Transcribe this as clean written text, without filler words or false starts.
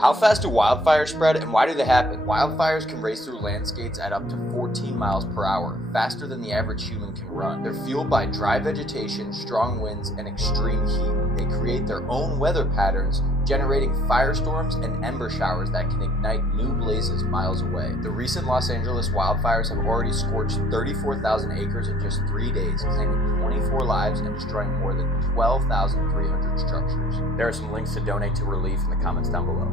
How fast do wildfires spread and why do they happen? Wildfires can race through landscapes at up to 14 miles per hour, faster than the average human can run. They're fueled by dry vegetation, strong winds, and extreme heat. They create their own weather patterns, generating firestorms and ember showers that can ignite new blazes miles away. The recent Los Angeles wildfires have already scorched 34,000 acres in just 3 days, claiming 24 lives and destroying more than 12,300 structures. There are some links to donate to relief in the comments down below.